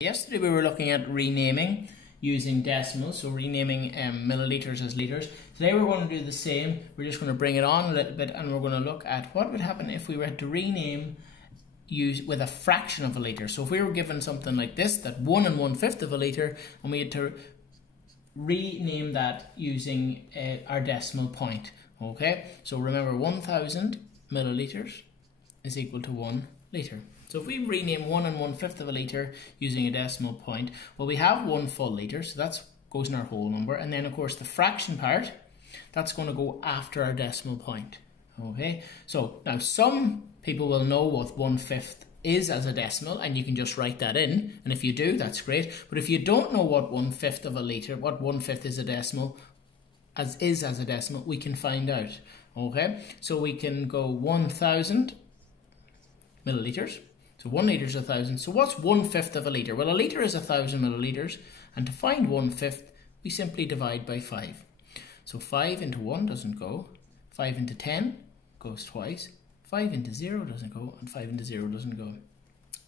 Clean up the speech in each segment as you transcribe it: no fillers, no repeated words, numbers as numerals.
Yesterday we were looking at renaming using decimals, so renaming milliliters as liters. Today we're going to do the same. We're just going to bring it on a little bit and we're going to look at what would happen if we were to rename with a fraction of a litre. So if we were given something like this, that 1 1/5 of a litre, and we had to rename that using our decimal point. Okay, so remember 1000 milliliters is equal to 1 litre. So if we rename 1 1/5 of a litre using a decimal point, well, we have 1 full litre, so that goes in our whole number. And then, of course, the fraction part, that's going to go after our decimal point. Okay, so now some people will know what 1/5 is as a decimal, and you can just write that in. And if you do, that's great. But if you don't know what 1/5 of a litre, what 1/5 is a decimal, as a decimal, we can find out. Okay, so we can go 1000 milliliters. So 1 litre is 1000. So what's 1/5 of a litre? Well, a litre is 1000 milliliters, and to find 1/5, we simply divide by 5. So 5 into 1 doesn't go. 5 into 10 goes twice. 5 into 0 doesn't go, and 5 into 0 doesn't go.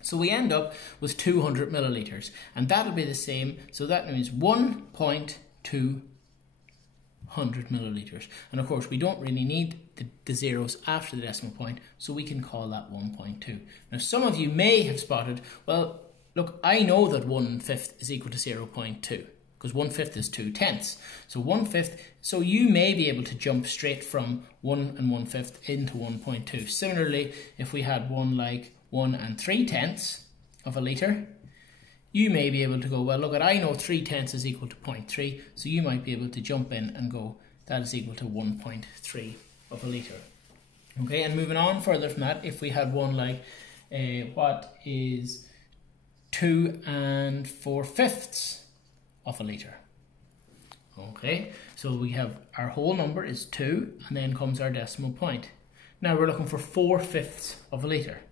So we end up with 200 milliliters, and that'll be the same. So that means 1.200 milliliters. And of course, we don't really need the zeros after the decimal point, so we can call that 1.2. Now, some of you may have spotted, well, look, I know that 1/5 is equal to 0.2, because 1/5 is 2/10. So 1/5, so you may be able to jump straight from 1 1/5 into 1.2. Similarly, if we had one like 1 3/10 of a litre, you may be able to go, well, look, I know 3/10 is equal to 0.3, so you might be able to jump in and go, that is equal to 1.3 of a litre. Okay, and moving on further from that, if we had one like, what is 2 4/5 of a litre? Okay, so we have our whole number is 2, and then comes our decimal point. Now we're looking for 4/5 of a litre.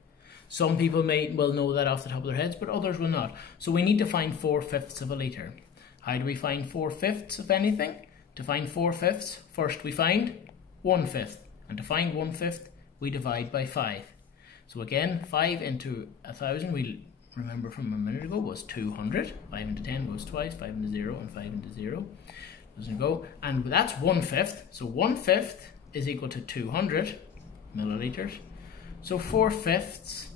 Some people will know that off the top of their heads, but others will not. So we need to find 4/5 of a litre. How do we find 4/5 of anything? To find 4/5, first we find 1/5. And to find 1/5, we divide by 5. So again, 5 into 1000, we remember from a minute ago, was 200. 5 into 10 goes twice, 5 into 0, and 5 into 0 doesn't go. And that's 1/5. So 1/5 is equal to 200 milliliters. So 4/5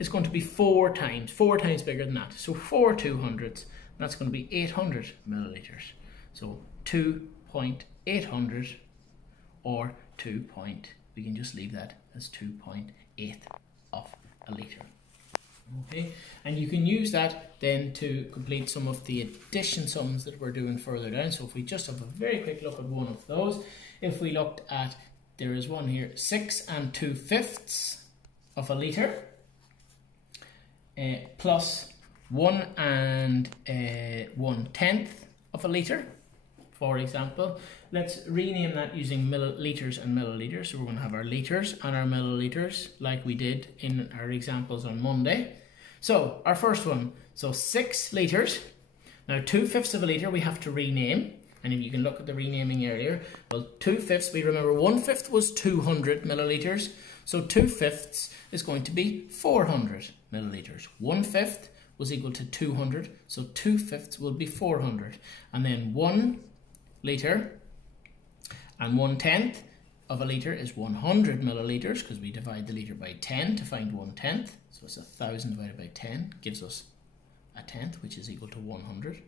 is going to be 4 times bigger than that. So 4 200s, that's going to be 800 milliliters. So 2.800, or we can just leave that as 2.8 of a litre. Okay, and you can use that then to complete some of the addition sums that we're doing further down. So if we just have a very quick look at one of those, if we looked at, there is one here, 6 2/5 of a litre, plus 1 1/10 of a litre, for example. Let's rename that using milliliters and milliliters. So we're going to have our litres and our milliliters like we did in our examples on Monday. So our first one, so 6 litres. Now 2/5 of a litre we have to rename. And if you can look at the renaming earlier, well, 2/5, we remember 1/5 was 200 milliliters. So 2/5 is going to be 400 milliliters. 1/5 was equal to 200, so 2/5 will be 400. And then 1 litre and 1/10 of a litre is 100 milliliters, because we divide the litre by 10 to find 1/10. So it's 1000 divided by 10 gives us a tenth, which is equal to 100.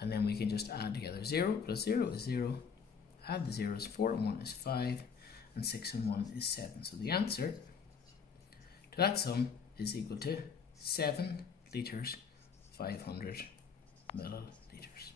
And then we can just add together 0 plus 0 is 0. Add the zeros, 4 and 1 is 5, and 6 and 1 is 7. So the answer to that sum is equal to 7 litres, 500 milliliters.